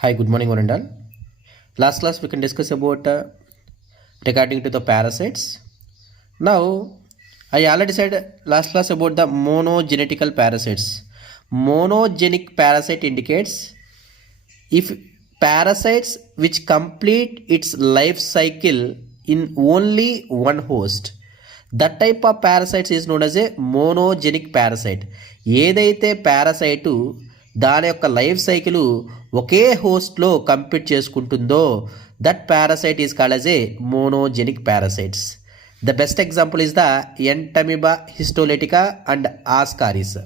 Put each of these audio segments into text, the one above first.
Hi, good morning, one and all. Last class we can discuss about regarding to the parasites. Now, I already said last class about the monogenetical parasites. Monogenic parasite indicates if parasites which complete its life cycle in only one host. That type of parasites is known as a monogenic parasite. ఏదైతే parasite దాని యొక్క life cycle ఒకే హోస్ట్లో complete చేసుకుంటుందో that parasite is called as a monogenic parasites. The best example is the Entamoeba histolytica and Ascaris.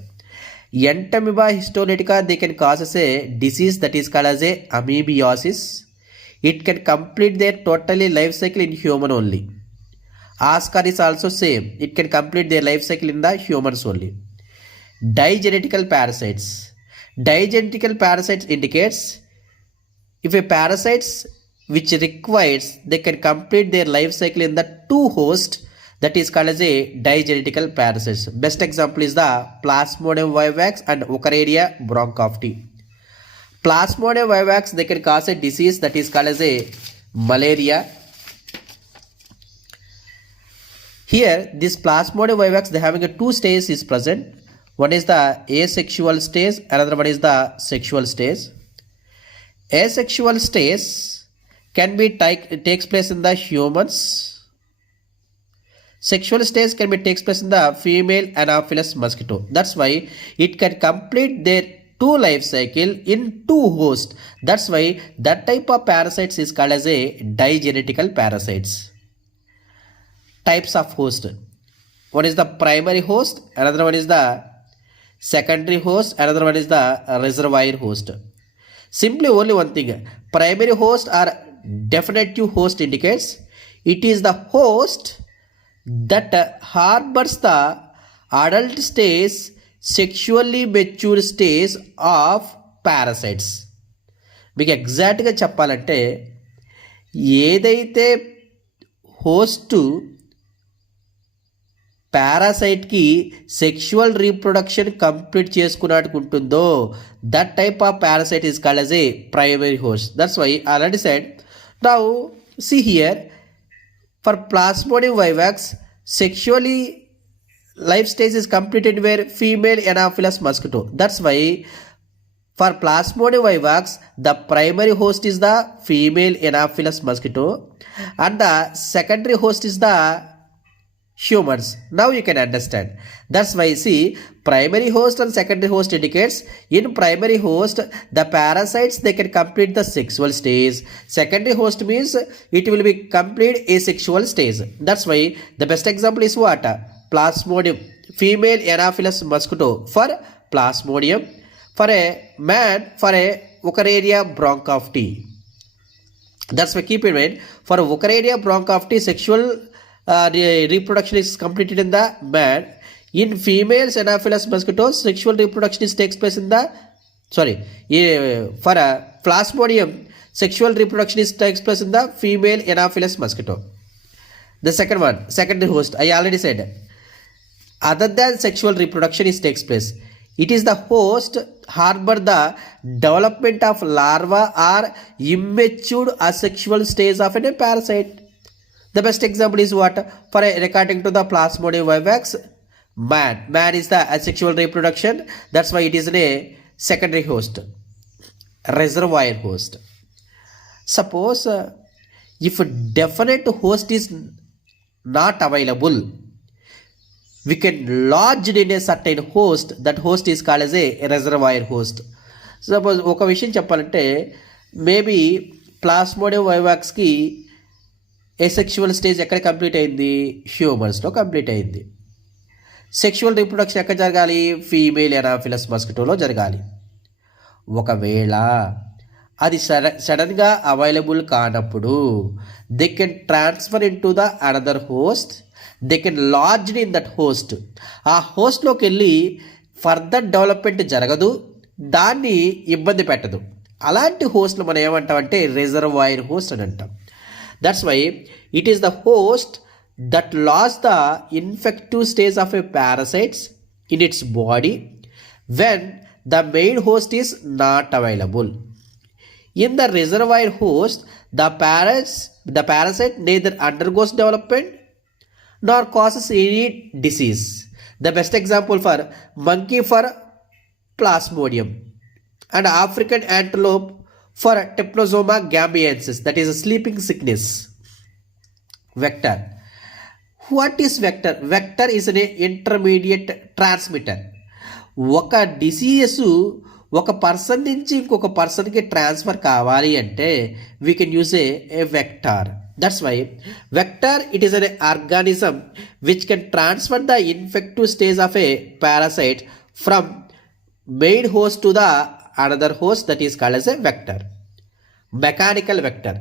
Entamoeba histolytica they can causes a disease that is called as a amoebiasis. It can complete their totally life cycle in human only. Ascaris also same. It can complete their life cycle in the humans only. Digenetical parasites. Digenetical parasites indicates if a parasites which requires they can complete their life cycle in the two host, that is called as a digenetical parasites. Best example is the Plasmodium vivax and Wuchereria bronchiopti. Plasmodium vivax they can cause a disease that is called as a malaria. Here, this Plasmodium vivax, they having a two stages is present. One is the asexual stage, another one is the sexual stage. Asexual stage can be takes place in the humans. Sexual stage can be takes place in the female Anopheles mosquito. That's why it can complete their two life cycle in two hosts. That's why that type of parasites is called as a digenetical parasites. Types of host. One is the primary host, another one is the secondary host, another one is the reservoir host. Simply only one thing, primary host or definitive host indicates it is the host that harbors the adult stage, sexually mature stage of parasites. మీకు ఎగ్జాక్ట్గా చెప్పాలంటే ఏదైతే host పారాసైట్కి sexual reproduction complete చేసుకున్నట్టుకుంటుందో that type of parasite is called as a primary host. That's why already said. Now see here for Plasmodium vivax sexually life stage is completed where female Anopheles mosquito. That's why for Plasmodium vivax the primary host is the female Anopheles mosquito and the secondary host is the humans. Now you can understand. That's why see primary host and secondary host indicates in primary host the parasites they can complete the sexual stage. Secondary host means it will be complete asexual stage. That's why the best example is what? Plasmodium, female Anopheles mosquito for Plasmodium, for a man for a Wuchereria bronchiopti. That's why keep in mind for Wuchereria bronchiopti sexual reproduction is completed in the man. In females Anopheles mosquitoes sexual reproduction is takes place in the for Plasmodium sexual reproduction is takes place in the female Anopheles mosquito. The second one, secondary host, I already said. Other than sexual reproduction is takes place, it is the host harbor the development of larva or immature asexual stage of a parasite. The best example is what? For according to the Plasmodium vivax, man is the asexual reproduction. That's why it is a secondary host, reservoir host. Suppose if a definite host is not available, we can lodge in a certain host. That host is called as a reservoir host. Suppose ఒక విషయం చెప్పాలంటే maybe plasmodium వైవాక్స్కి asexual stage ఎక్కడ కంప్లీట్ అయింది? హ్యూమన్స్లో కంప్లీట్ అయింది. Sexual reproduction ఎక్కడ జరగాలి? ఫీమేల్ ఎనాఫిలస్ మస్కిటోలో జరగాలి. ఒకవేళ అది సడన్గా అవైలబుల్ కానప్పుడు they can transfer in to the another host. They can lodged in that host. ఆ హోస్ట్లోకి వెళ్ళి ఫర్దర్ డెవలప్మెంట్ జరగదు, దాన్ని ఇబ్బంది పెట్టదు. అలాంటి హోస్ట్లు మనం ఏమంటామంటే రిజర్వాయర్ హోస్ట్ అని అంటాం. That's why it is the host that lacks the infective stage of a parasites in its body when the main host is not available. In the reservoir host, the parasite neither undergoes development nor causes any disease. The best example for monkey for Plasmodium and African antelope for Trypanosoma gambiensis, that is a sleeping sickness. Vector. What is vector? Vector is an intermediate transmitter. ఒక diseases ఒక person నుంచి ఇంకొక పర్సన్కి transfer కావాలి అంటే we can use a vector. That's why vector it is an organism which can transfer the infective stage of a parasite from main host to the another host, that is called as a vector. Mechanical vector.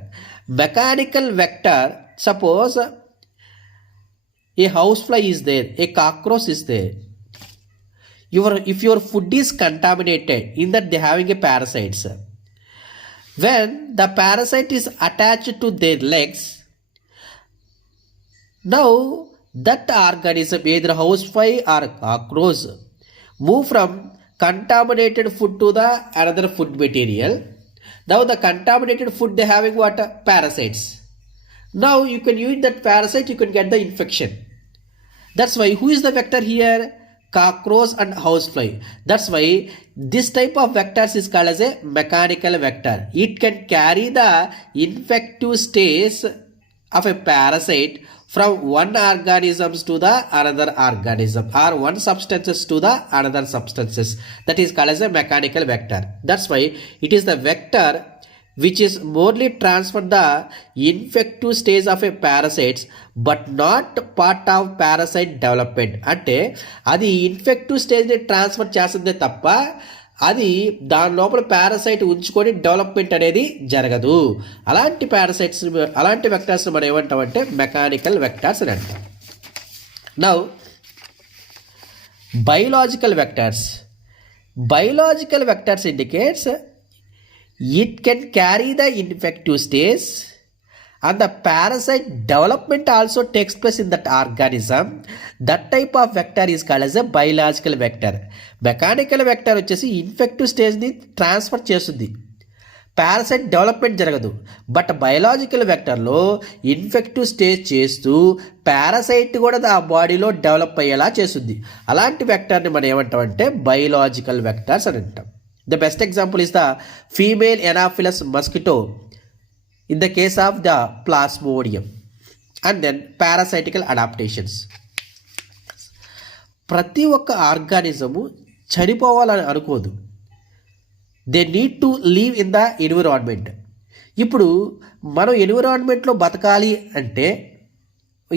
Mechanical vector, suppose a housefly is there, a cockroach is there. If your food is contaminated, in that they having a parasites. When the parasite is attached to their legs, now that organism, either housefly or cockroach, move from contaminated food to the another food material. Now the contaminated food they having what? Parasites. Now you can use that parasite, you can get the infection. That's why who is the vector here? Cockroach and housefly. That's why this type of vectors is called as a mechanical vector. It can carry the infective stage of a parasite from one organisms to the another organism, or one substances to the another substances. That is called as a mechanical vector. That's why it is the vector which is morely transfer the infective stage of a parasites but not part of parasite development. అంటే అది ఇన్ఫెక్టివ్ స్టేజ్ని ట్రాన్స్ఫర్ చేస్తుంది తప్ప అది దాని లోపల పారాసైట్ ఉంచుకొని డెవలప్మెంట్ అనేది జరగదు. అలాంటి పారాసైట్స్, అలాంటి వెక్టర్స్ మనం ఏమంటామంటే మెకానికల్ వెక్టర్స్ అని అంటాం. Now biological vectors. Biological vectors indicates it can carry the infective stage and the parasite development also takes place in that organism. That type of vector is called as a biological vector. Mechanical vector వచ్చేసి ఇన్ఫెక్టివ్ స్టేజ్ని ట్రాన్స్ఫర్ చేస్తుంది, parasite development జరగదు. But biological వెక్టర్లో infective stage చేస్తూ పారాసైట్ కూడా ఆ బాడీలో డెవలప్ అయ్యేలా చేస్తుంది. అలాంటి వెక్టర్ని మనం ఏమంటామంటే బయోలాజికల్ వెక్టర్స్ అని అంటాం. The best example is the female Anopheles mosquito in the case of the Plasmodium. And then parasitical adaptations. ప్రతి ఒక్క ఆర్గానిజము చనిపోవాలని అనుకోదు. They need to leave in the environment. ఇప్పుడు మనం ఎన్విరాన్మెంట్లో బతకాలి అంటే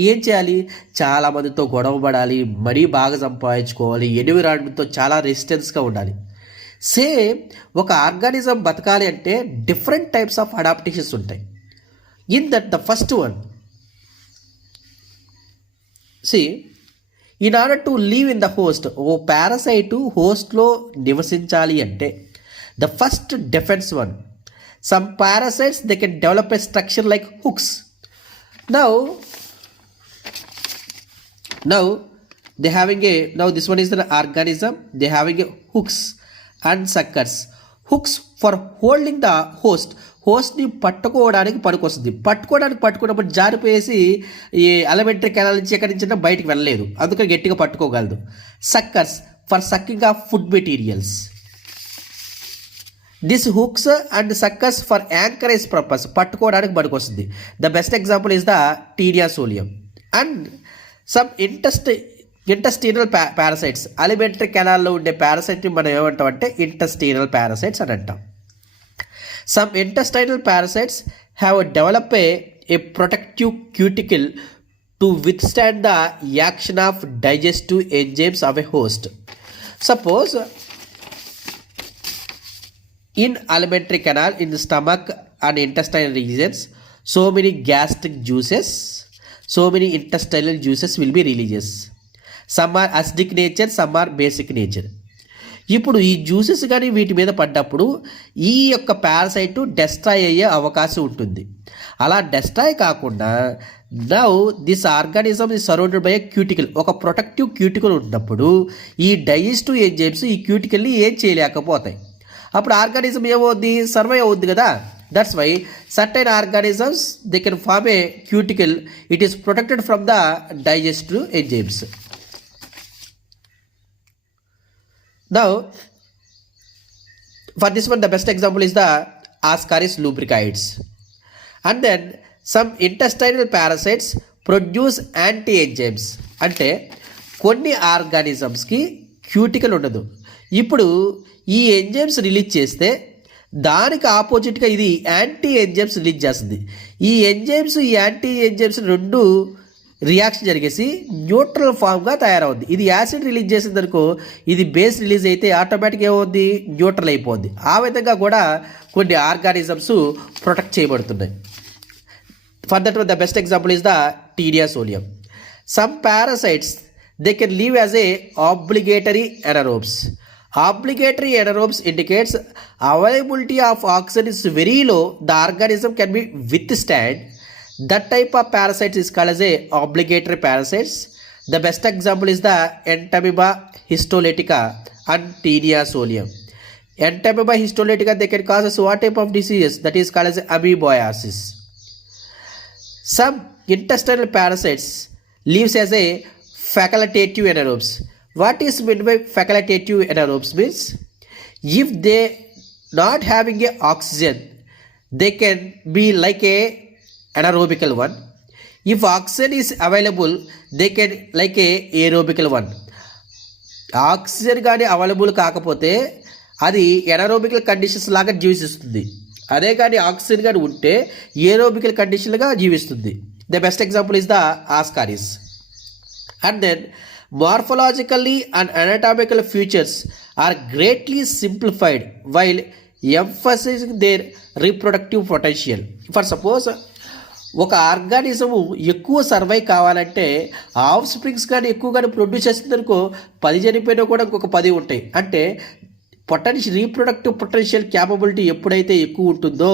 ఏం చేయాలి? చాలామందితో గొడవ పడాలి, మరీ బాగా సంపాదించుకోవాలి, ఎన్విరాన్మెంట్తో చాలా రెసిస్టెన్స్గా ఉండాలి. సేమ్ ఒక ఆర్గానిజం బతకాలి అంటే డిఫరెంట్ టైప్స్ ఆఫ్ అడాప్టేషన్స్ ఉంటాయి. In that the first one, in order to leave in the host, ఓ పారాసైటు హోస్ట్లో నివసించాలి అంటే the first defence one, some parasites they can develop a structure like hooks. Now they having a, now this one is the organism, they having a hooks and suckers. Hooks for holding the హోస్ట్ని పట్టుకోవడానికి పనికొస్తుంది. పట్టుకున్నప్పుడు జారిపోయేసి ఈ elementary canal నుంచి ఎక్కడి నుంచి బయటికి వెళ్ళలేదు, అందుకని గట్టిగా పట్టుకోగలదు. Suckers for sucking of food materials. This hooks and suckers for anchorage purpose, పట్టుకోవడానికి పనికొస్తుంది. The best example is the Taenia solium. And some intestinal parasites, alimentary కెనాల్లో ఉండే పారాసైట్ని మనం ఏమంటాం అంటే ఇంటెస్టీనల్ పారాసైట్స్ అని అంటాం. Some intestinal parasites have develop a protective cuticle to withstand the action of digestive enzymes of a host. Suppose in alimentary canal, in the stomach and intestinal regions, so many gastric juices, so many intestinal juices will be releases. Some are acidic nature, some are basic nature. ఇప్పుడు ఈ జ్యూసెస్ కానీ వీటి మీద పడ్డప్పుడు ఈ యొక్క parasite destroy అయ్యే అవకాశం ఉంటుంది. అలా డెస్ట్రాయ్ కాకుండా now this organism is surrounded by ఎ క్యూటికల్, ఒక ప్రొటెక్టివ్ క్యూటికల్ ఉన్నప్పుడు ఈ డైజెస్టివ్ ఎంజైమ్స్ ఈ క్యూటికల్ని ఏం చేయలేకపోతాయి. అప్పుడు ఆర్గానిజం ఏమవుద్ది, సర్వైవ్ అవుద్ది కదా. That's why certain organisms they can form a cuticle. It is protected from the digestive enzymes. Now for this one the best example is the Ascaris lubricates. And then some intestinal parasites produce anti enzymes. అంటే కొన్ని ఆర్గానిజమ్స్కి క్యూటికల్ ఉండదు. ఇప్పుడు ఈ enzymes release చేస్తే దానికి ఆపోజిట్గా ఇది యాంటీ ఎంజైమ్స్ రిలీజ్ చేస్తుంది. ఈ ఎంజైమ్స్ ఈ యాంటీ ఎంజైమ్స్ రెండు రియాక్షన్ జరిగేసి న్యూట్రల్ ఫామ్గా తయారవుద్ది. ఇది యాసిడ్ రిలీజ్ చేసింది అనుకో, ఇది బేస్ రిలీజ్ అయితే ఆటోమేటిక్గా ఏమవుద్ది, న్యూట్రల్ అయిపోద్ది. ఆ విధంగా కూడా కొన్ని ఆర్గానిజమ్స్ ప్రొటెక్ట్ చేయబడుతున్నాయి. For that the best example is the Taenia solium. Some parasites they can leave as a obligatory anaerobes. Obligatory anaerobes indicates availability of oxygen is very low. The organism can be withstand. That type of parasites is called as a obligatory parasites. The best example is the Entamoeba histolytica and Teniasolium. Entamoeba histolytica, they can cause us what type of diseases? That is called as amoebiasis. Some intestinal parasites lives as a facultative anaerobes. What is meant by facultative anaerobes means if they not having a oxygen, they can be like a anaerobical one. If oxygen is available, they can like a aerobical one. Oxygen కానీ అవైలబుల్ కాకపోతే అది ఎనరోబికల్ కండిషన్స్ లాగా జీవిస్తుంది. అదే కానీ ఆక్సిజన్ కానీ ఉంటే ఏరోబికల్ కండిషన్లుగా జీవిస్తుంది. The best example is the Ascaris. And then morphologically and anatomical features are greatly simplified while emphasizing their reproductive potential. For suppose ఒక ఆర్గానిజము ఎక్కువ సర్వైవ్ కావాలంటే ఆఫ్ స్ప్రింగ్స్ కానీ ఎక్కువగానే ప్రొడ్యూస్ చేస్తుంది అనుకో, 10 చనిపోయినా కూడా ఇంకొక 10 ఉంటాయి. అంటే రీప్రొడక్టివ్ పొటెన్షియల్ క్యాపబిలిటీ ఎప్పుడైతే ఎక్కువ ఉంటుందో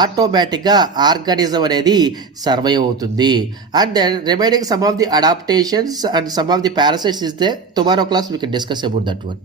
ఆటోమేటిక్గా ఆర్గానిజం అనేది సర్వైవ్ అవుతుంది. And then remaining some of the adaptations and some of the parasites is they. Tomorrow class we can discuss about that one.